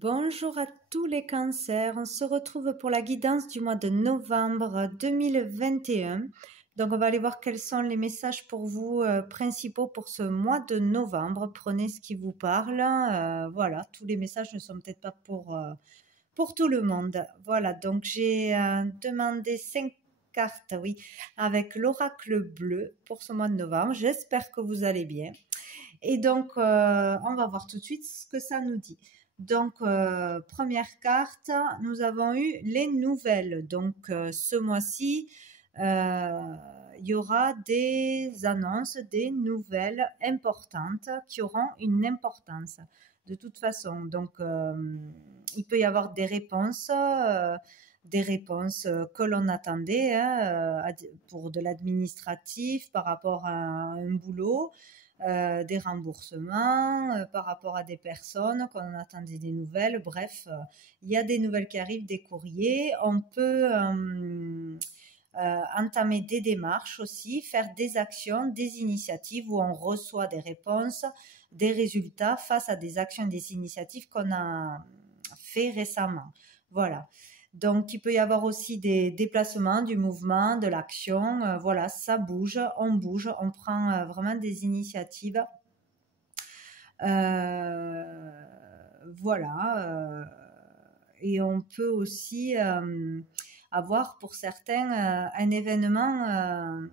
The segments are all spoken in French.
Bonjour à tous les cancers, on se retrouve pour la guidance du mois de novembre 2021. Donc on va aller voir quels sont les messages pour vous principaux pour ce mois de novembre. Prenez ce qui vous parle. Voilà, tous les messages ne sont peut-être pas pour tout le monde. Voilà, donc j'ai demandé 5 cartes, oui, avec l'oracle bleu pour ce mois de novembre. J'espère que vous allez bien. Et donc, on va voir tout de suite ce que ça nous dit. Donc, première carte, nous avons eu les nouvelles. Donc, ce mois-ci, il y aura des annonces, des nouvelles importantes qui auront une importance de toute façon. Donc, il peut y avoir des réponses que l'on attendait pour de l'administratif par rapport à un boulot. Des remboursements par rapport à des personnes qu'on attendait des nouvelles. Bref, il y a des nouvelles qui arrivent, des courriers. On peut entamer des démarches aussi, faire des actions, des initiatives où on reçoit des réponses, des résultats face à des actions, des initiatives qu'on a fait récemment. Voilà. Donc, il peut y avoir aussi des déplacements, du mouvement, de l'action. Voilà, ça bouge, on prend vraiment des initiatives. Voilà. Et on peut aussi avoir pour certains un événement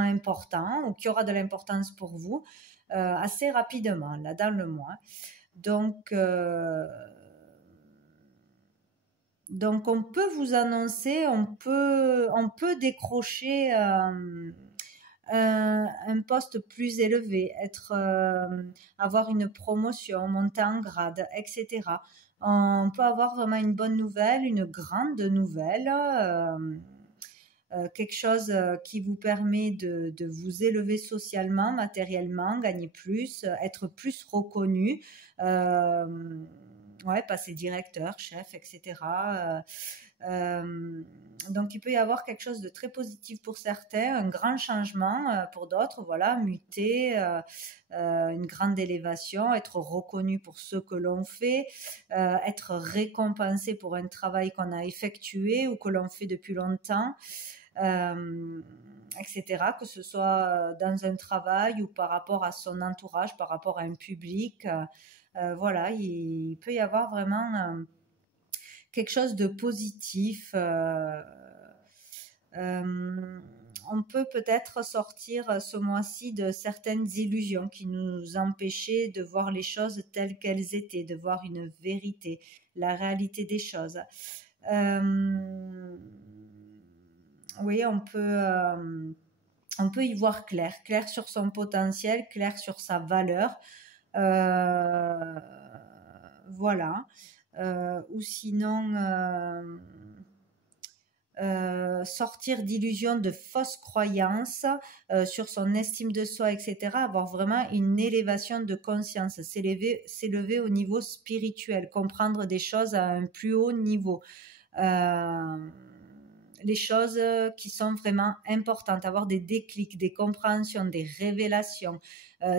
important ou qui aura de l'importance pour vous assez rapidement, là, dans le mois. Donc, on peut vous annoncer, on peut décrocher un poste plus élevé, avoir une promotion, monter en grade, etc. On peut avoir vraiment une bonne nouvelle, une grande nouvelle, quelque chose qui vous permet de vous élever socialement, matériellement, gagner plus, être plus reconnu. Ouais, passer directeur, chef, etc. Donc il peut y avoir quelque chose de très positif pour certains, un grand changement pour d'autres, voilà, muter, une grande élévation, être reconnu pour ce que l'on fait, être récompensé pour un travail qu'on a effectué ou que l'on fait depuis longtemps. Etc., que ce soit dans un travail ou par rapport à son entourage, par rapport à un public. Voilà, il peut y avoir vraiment quelque chose de positif. On peut peut-être sortir ce mois-ci de certaines illusions qui nous empêchaient de voir les choses telles qu'elles étaient, de voir une vérité, la réalité des choses. Oui, on peut y voir clair, clair sur son potentiel, clair sur sa valeur. Voilà. Ou sinon sortir d'illusions, de fausses croyances sur son estime de soi, etc. Avoir vraiment une élévation de conscience, s'élever au niveau spirituel, comprendre des choses à un plus haut niveau. Les choses qui sont vraiment importantes, avoir des déclics, des compréhensions, des révélations,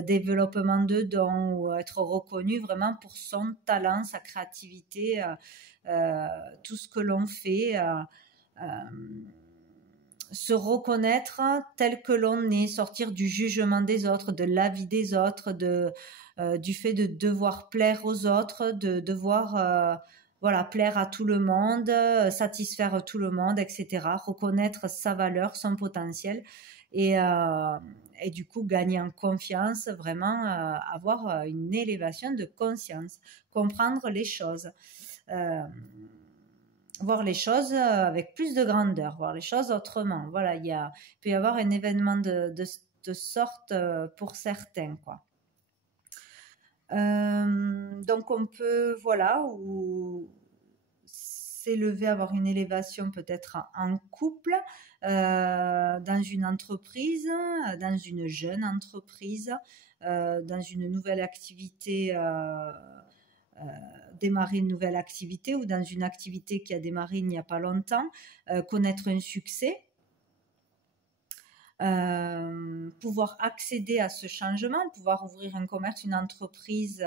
développement de dons, ou être reconnu vraiment pour son talent, sa créativité, tout ce que l'on fait, se reconnaître tel que l'on est, sortir du jugement des autres, de l'avis des autres, du fait de devoir plaire aux autres, de devoir voilà, plaire à tout le monde, satisfaire tout le monde, etc. Reconnaître sa valeur, son potentiel et du coup gagner en confiance, vraiment avoir une élévation de conscience, comprendre les choses, voir les choses avec plus de grandeur, voir les choses autrement. Voilà, il peut y avoir un événement de sorte pour certains, quoi. Donc on peut, voilà, ou s'élever, avoir une élévation peut-être en couple, dans une entreprise, dans une jeune entreprise, dans une nouvelle activité, démarrer une nouvelle activité ou dans une activité qui a démarré il n'y a pas longtemps, connaître un succès. Pouvoir accéder à ce changement, pouvoir ouvrir un commerce, une entreprise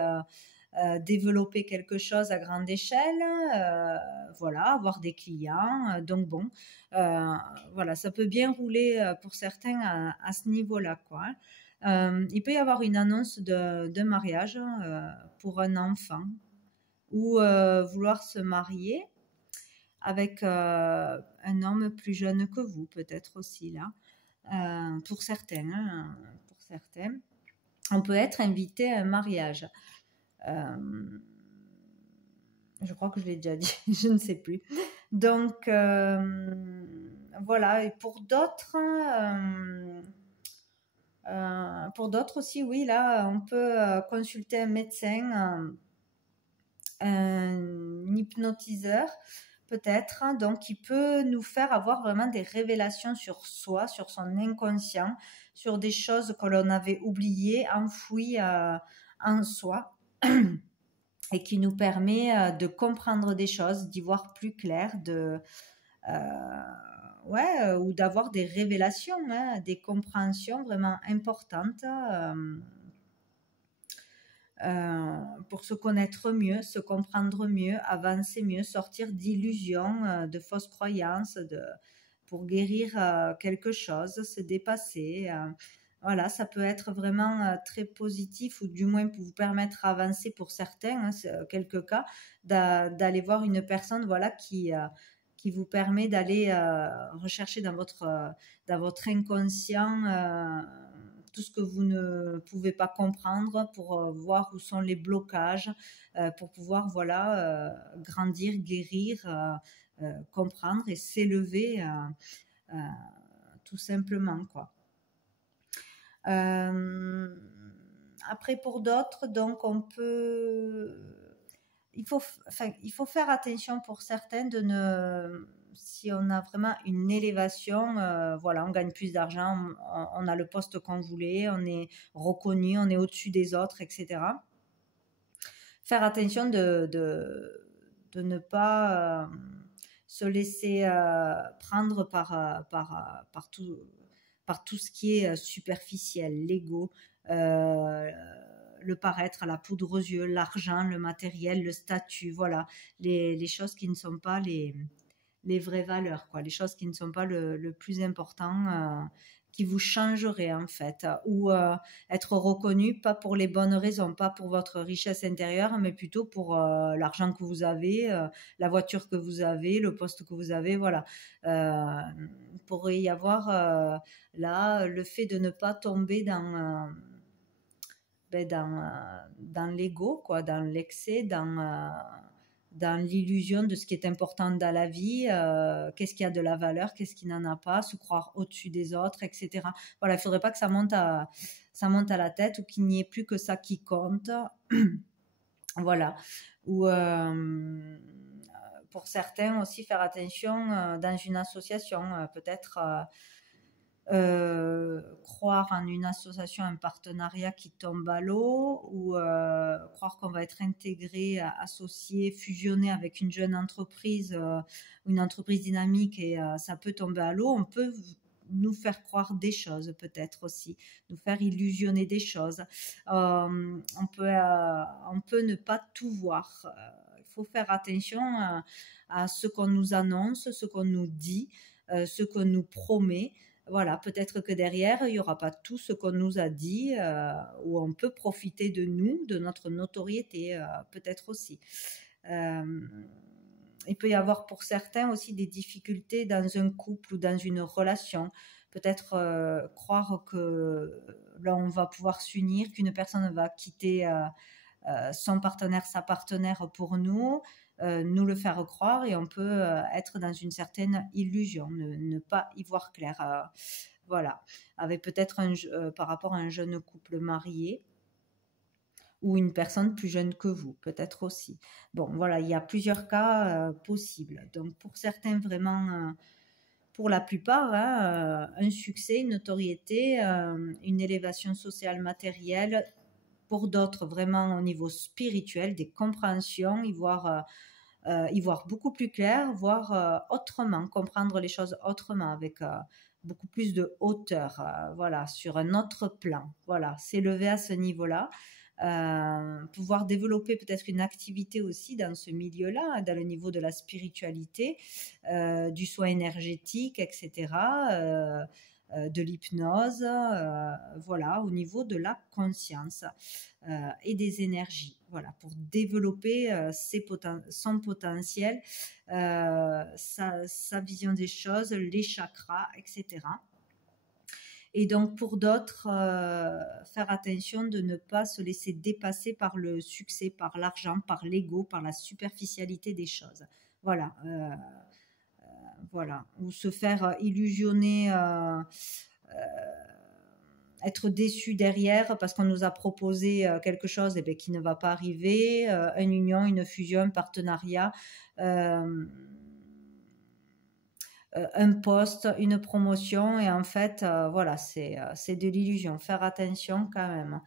développer quelque chose à grande échelle, voilà, avoir des clients. Donc bon, voilà, ça peut bien rouler pour certains à ce niveau-là, quoi. Il peut y avoir une annonce de mariage pour un enfant ou vouloir se marier avec un homme plus jeune que vous, peut-être aussi là, pour certains, hein, pour certains. On peut être invité à un mariage. Je crois que je l'ai déjà dit, je ne sais plus. Donc, voilà. Et pour d'autres aussi, oui, là, on peut consulter un médecin, un hypnotiseur, peut-être, hein, donc qui peut nous faire avoir vraiment des révélations sur soi, sur son inconscient, sur des choses que l'on avait oubliées, enfouies en soi. Et qui nous permet de comprendre des choses, d'y voir plus clair, ou d'avoir des révélations, hein, des compréhensions vraiment importantes pour se connaître mieux, se comprendre mieux, avancer mieux, sortir d'illusions, de fausses croyances, pour guérir quelque chose, se dépasser. Voilà, ça peut être vraiment très positif ou du moins pour vous permettre d'avancer pour certains, hein, quelques cas, d'aller voir une personne, voilà, qui vous permet d'aller rechercher dans votre inconscient tout ce que vous ne pouvez pas comprendre pour voir où sont les blocages, pour pouvoir, voilà, grandir, guérir, comprendre et s'élever tout simplement, quoi. Après, pour d'autres, donc il faut faire attention pour certains si on a vraiment une élévation, voilà, on gagne plus d'argent, on a le poste qu'on voulait, on est reconnu, on est au-dessus des autres, etc. Faire attention de ne pas se laisser prendre par tout ce qui est superficiel, l'ego, le paraître, la poudre aux yeux, l'argent, le matériel, le statut, voilà, les choses qui ne sont pas les vraies valeurs, quoi, les choses qui ne sont pas le plus important, qui vous changeraient en fait, ou être reconnu pas pour les bonnes raisons, pas pour votre richesse intérieure, mais plutôt pour l'argent que vous avez, la voiture que vous avez, le poste que vous avez, voilà. Il pourrait y avoir là le fait de ne pas tomber dans l'ego, quoi, dans l'excès, dans l'illusion de ce qui est important dans la vie, qu'est-ce qui a de la valeur, qu'est-ce qui n'en a pas, se croire au-dessus des autres, etc. Voilà, il ne faudrait pas que ça monte à la tête ou qu'il n'y ait plus que ça qui compte. Voilà. Ou pour certains aussi, faire attention dans une association, peut-être croire en une association, un partenariat qui tombe à l'eau, ou croire qu'on va être intégré, associé, fusionné avec une jeune entreprise, une entreprise dynamique, et ça peut tomber à l'eau. On peut nous faire croire des choses, peut-être aussi, nous faire illusionner des choses. On peut ne pas tout voir. Il faut faire attention à ce qu'on nous annonce, ce qu'on nous dit, ce qu'on nous promet. Voilà, peut-être que derrière, il n'y aura pas tout ce qu'on nous a dit, où on peut profiter de nous, de notre notoriété, peut-être aussi. Il peut y avoir pour certains aussi des difficultés dans un couple ou dans une relation. Peut-être croire que là, on va pouvoir s'unir, qu'une personne va quitter son partenaire, sa partenaire pour nous le faire croire, et on peut être dans une certaine illusion, ne pas y voir clair. Voilà, avec peut-être par rapport à un jeune couple marié ou une personne plus jeune que vous, peut-être aussi. Bon, voilà, il y a plusieurs cas possibles. Donc, pour certains, vraiment, pour la plupart, hein, un succès, une notoriété, une élévation sociale, matérielle. Pour d'autres, vraiment au niveau spirituel, des compréhensions, y voir beaucoup plus clair, voir autrement, comprendre les choses autrement, avec beaucoup plus de hauteur, voilà, sur un autre plan. Voilà, s'élever à ce niveau-là. pouvoir développer peut-être une activité aussi dans ce milieu-là, dans le niveau de la spiritualité, du soin énergétique, etc., de l'hypnose, voilà, au niveau de la conscience et des énergies, voilà, pour développer son potentiel, sa vision des choses, les chakras, etc. Et donc pour d'autres, faire attention de ne pas se laisser dépasser par le succès, par l'argent, par l'ego, par la superficialité des choses. Voilà. Voilà, ou se faire illusionner, être déçu derrière parce qu'on nous a proposé quelque chose qui ne va pas arriver, une union, une fusion, un partenariat, un poste, une promotion, et en fait, voilà, c'est de l'illusion. Faire attention quand même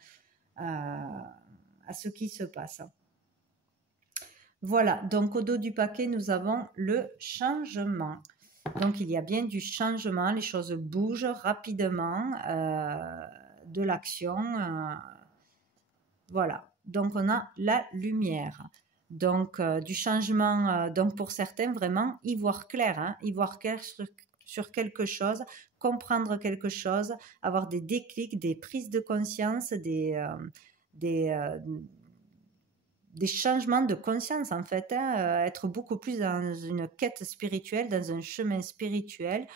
à ce qui se passe. Voilà, donc au dos du paquet, nous avons le changement. Donc il y a bien du changement, les choses bougent rapidement, de l'action. Voilà, donc on a la lumière. Donc du changement, donc pour certains, vraiment, y voir clair, hein, y voir clair sur quelque chose, comprendre quelque chose, avoir des déclics, des prises de conscience, des changements de conscience en fait, hein, être beaucoup plus dans une quête spirituelle, dans un chemin spirituel,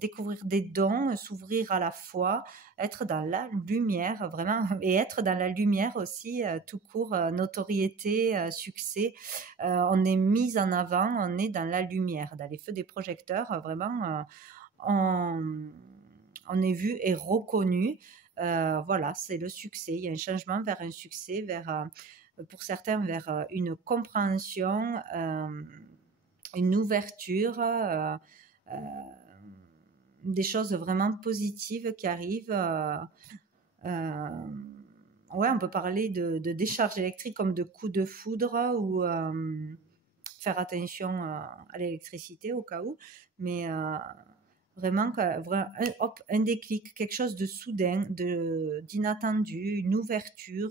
découvrir des dons, s'ouvrir à la foi, être dans la lumière vraiment, et être dans la lumière aussi, tout court, notoriété, succès, on est mis en avant, on est dans la lumière, dans les feux des projecteurs, vraiment, on est vu et reconnu, voilà, c'est le succès, il y a un changement vers un succès, vers pour certains vers une compréhension, une ouverture, des choses vraiment positives qui arrivent. Ouais, on peut parler de décharge électrique comme de coups de foudre, ou faire attention à l'électricité au cas où, mais vraiment un déclic, quelque chose de soudain, d'inattendu, une ouverture,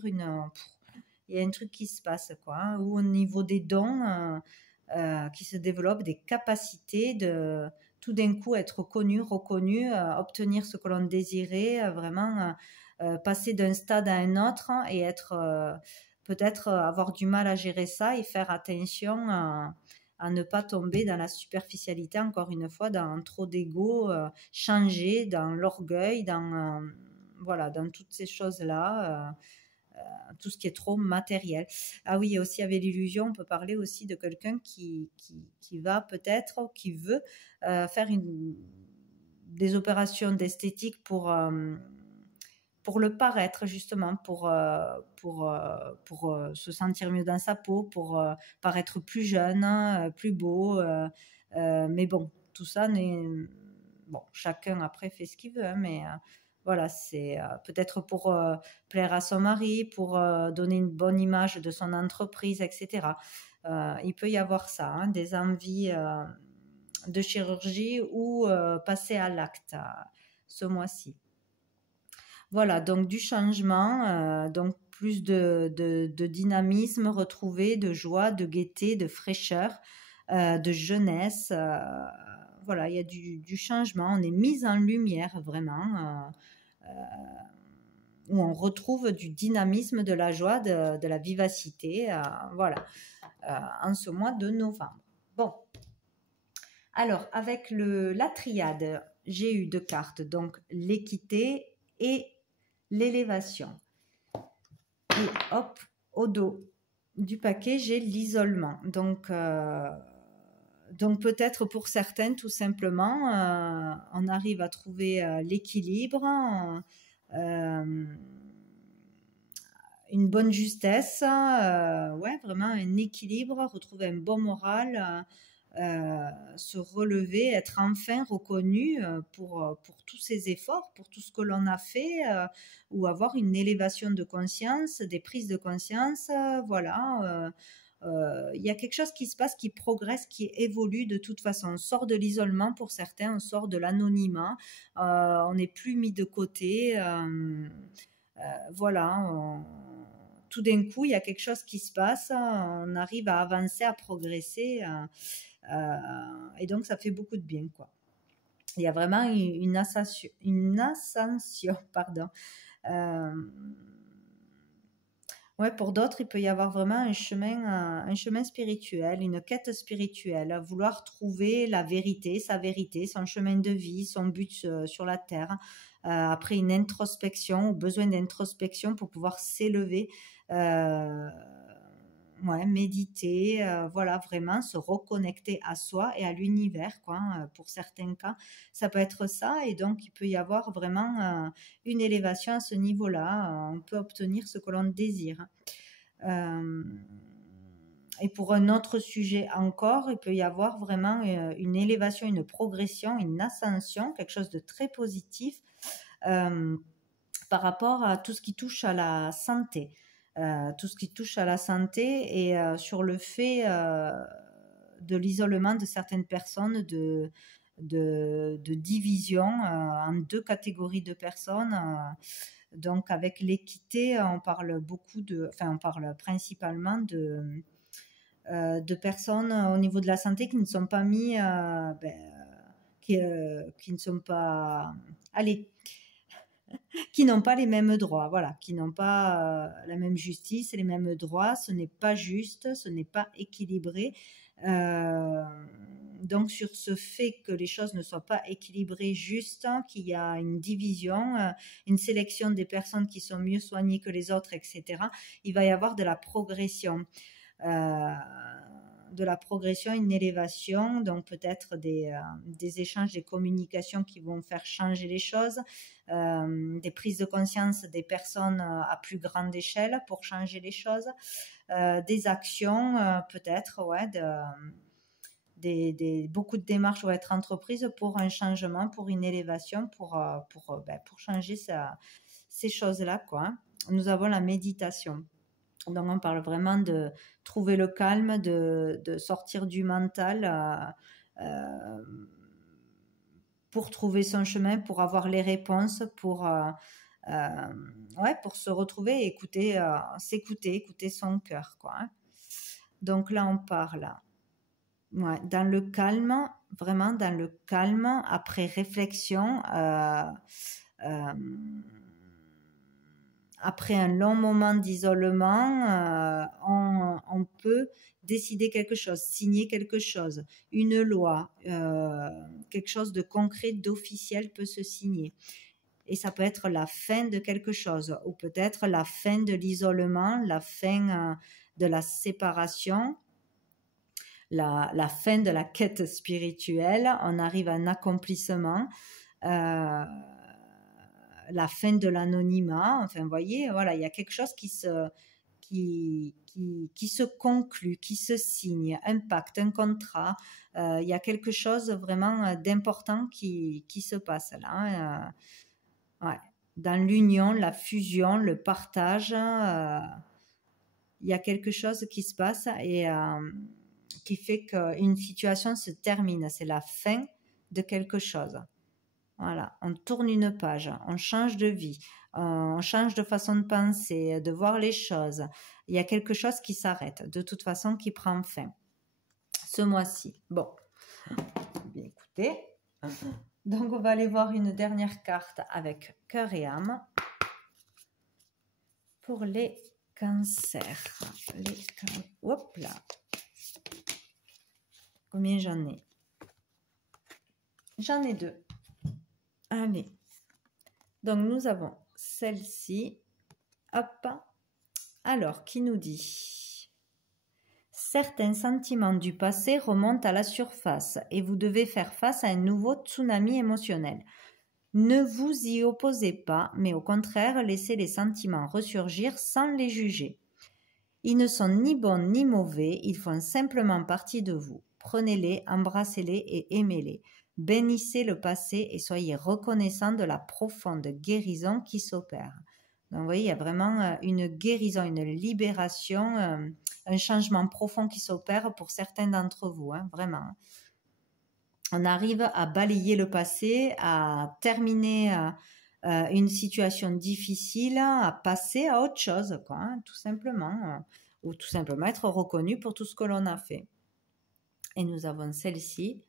il y a un truc qui se passe, quoi, hein, ou au niveau des dons qui se développent, des capacités de tout d'un coup être connu, reconnu, obtenir ce que l'on désirait, vraiment passer d'un stade à un autre, hein, et être peut-être avoir du mal à gérer ça et faire attention à ne pas tomber dans la superficialité, encore une fois, dans trop d'ego, changer, dans l'orgueil, dans voilà, dans toutes ces choses-là. Tout ce qui est trop matériel. Ah oui, aussi avec l'illusion, on peut parler aussi de quelqu'un qui va peut-être, qui veut faire des opérations d'esthétique pour le paraître, justement, pour se sentir mieux dans sa peau, pour paraître plus jeune, plus beau. Mais bon, tout ça n'est... Bon, chacun après fait ce qu'il veut, hein, mais voilà, c'est peut-être pour plaire à son mari, pour donner une bonne image de son entreprise, etc. Il peut y avoir ça, hein, des envies de chirurgie ou passer à l'acte ce mois-ci. Voilà, donc du changement, donc plus de dynamisme retrouvé, de joie, de gaieté, de fraîcheur, de jeunesse. Voilà, il y a du changement, on est mis en lumière vraiment, où on retrouve du dynamisme, de la joie, de la vivacité, voilà, en ce mois de novembre. Bon, alors avec la triade, j'ai eu 2 cartes, donc l'équité et l'élévation. Et hop, au dos du paquet, j'ai l'isolement. Donc peut-être pour certaines, tout simplement, on arrive à trouver l'équilibre, une bonne justesse, ouais, vraiment un équilibre, retrouver un bon moral, se relever, être enfin reconnu pour tous ses efforts, pour tout ce que l'on a fait, ou avoir une élévation de conscience, des prises de conscience, voilà. Il y a quelque chose qui se passe, qui progresse, qui évolue de toute façon. On sort de l'isolement pour certains, on sort de l'anonymat, on n'est plus mis de côté. voilà, tout d'un coup, il y a quelque chose qui se passe, on arrive à avancer, à progresser, et donc ça fait beaucoup de bien, quoi. Il y a vraiment une ascension, pardon. Ouais, pour d'autres, il peut y avoir vraiment un chemin spirituel, une quête spirituelle, vouloir trouver la vérité, sa vérité, son chemin de vie, son but sur la terre, après une introspection ou besoin d'introspection pour pouvoir s'élever, ouais, méditer, voilà, vraiment se reconnecter à soi et à l'univers, quoi, pour certains cas. Ça peut être ça, et donc il peut y avoir vraiment une élévation à ce niveau-là. On peut obtenir ce que l'on désire. Et pour un autre sujet encore, il peut y avoir vraiment une élévation, une progression, une ascension, quelque chose de très positif par rapport à tout ce qui touche à la santé. Tout ce qui touche à la santé et sur le fait de l'isolement de certaines personnes, de division en deux catégories de personnes. Donc avec l'équité, on parle on parle principalement de personnes au niveau de la santé qui ne sont pas mis, qui ne sont pas, allez, qui n'ont pas les mêmes droits, voilà, qui n'ont pas la même justice et les mêmes droits. Ce n'est pas juste, ce n'est pas équilibré. Donc sur ce fait que les choses ne soient pas équilibrées, juste, qu'il y a une division, une sélection des personnes qui sont mieux soignées que les autres, etc., il va y avoir de la progression. Une élévation, donc peut-être des échanges, des communications qui vont faire changer les choses, des prises de conscience des personnes à plus grande échelle pour changer les choses, des actions peut-être, ouais, beaucoup de démarches vont être entreprises pour un changement, pour une élévation, pour changer ces choses-là, quoi. Nous avons la méditation. Donc, on parle vraiment de trouver le calme, de sortir du mental pour trouver son chemin, pour avoir les réponses, pour se retrouver, écouter son cœur, quoi. Hein. Donc là, on parle dans le calme, vraiment dans le calme, après réflexion, après un long moment d'isolement, on peut décider quelque chose, signer quelque chose, une loi, quelque chose de concret, d'officiel peut se signer. Et ça peut être la fin de quelque chose, ou peut-être la fin de l'isolement, la fin de la séparation, la fin de la quête spirituelle. On arrive à un accomplissement. La fin de l'anonymat, enfin, vous voyez, voilà, il y a quelque chose qui se conclut, qui se signe, un pacte, un contrat, il y a quelque chose vraiment d'important qui se passe là. Ouais. Dans l'union, la fusion, le partage, il y a quelque chose qui se passe et qui fait qu'une situation se termine, c'est la fin de quelque chose. Voilà, on tourne une page, on change de vie, on change de façon de penser, de voir les choses. Il y a quelque chose qui s'arrête, de toute façon qui prend fin. Ce mois-ci. Bon, bien écoutez. Donc on va aller voir une dernière carte avec cœur et âme pour les cancers. Hop là. Combien j'en ai? J'en ai 2. Allez, donc nous avons celle-ci, hop, alors qui nous dit « Certains sentiments du passé remontent à la surface et vous devez faire face à un nouveau tsunami émotionnel. Ne vous y opposez pas, mais au contraire, laissez les sentiments ressurgir sans les juger. Ils ne sont ni bons ni mauvais, ils font simplement partie de vous. Prenez-les, embrassez-les et aimez-les. Bénissez le passé et soyez reconnaissants de la profonde guérison qui s'opère. » Donc, vous voyez, il y a vraiment une guérison, une libération, un changement profond qui s'opère pour certains d'entre vous, hein, vraiment. On arrive à balayer le passé, à terminer une situation difficile à passer à autre chose, quoi, hein, tout simplement, ou tout simplement être reconnu pour tout ce que l'on a fait. Et nous avons celle-ci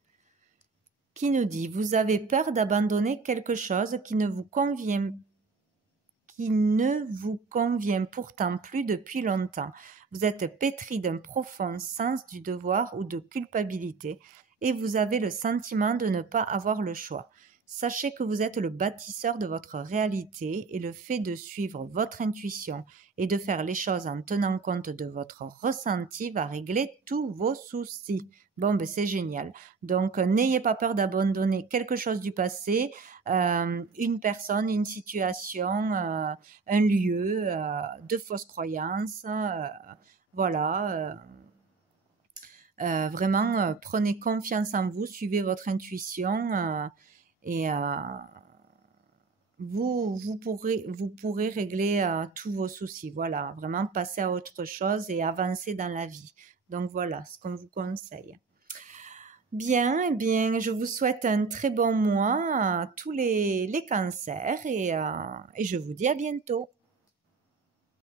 qui nous dit: vous avez peur d'abandonner quelque chose qui ne vous convient pourtant plus depuis longtemps. Vous êtes pétri d'un profond sens du devoir ou de culpabilité et vous avez le sentiment de ne pas avoir le choix. Sachez que vous êtes le bâtisseur de votre réalité et le fait de suivre votre intuition et de faire les choses en tenant compte de votre ressenti va régler tous vos soucis. Bon, ben c'est génial. Donc, n'ayez pas peur d'abandonner quelque chose du passé, une personne, une situation, un lieu, de fausses croyances. Voilà. Vraiment, prenez confiance en vous, suivez votre intuition et vous pourrez régler tous vos soucis. Voilà, vraiment passer à autre chose et avancer dans la vie. Donc voilà ce qu'on vous conseille. Bien, eh bien, je vous souhaite un très bon mois à tous les cancers et je vous dis à bientôt.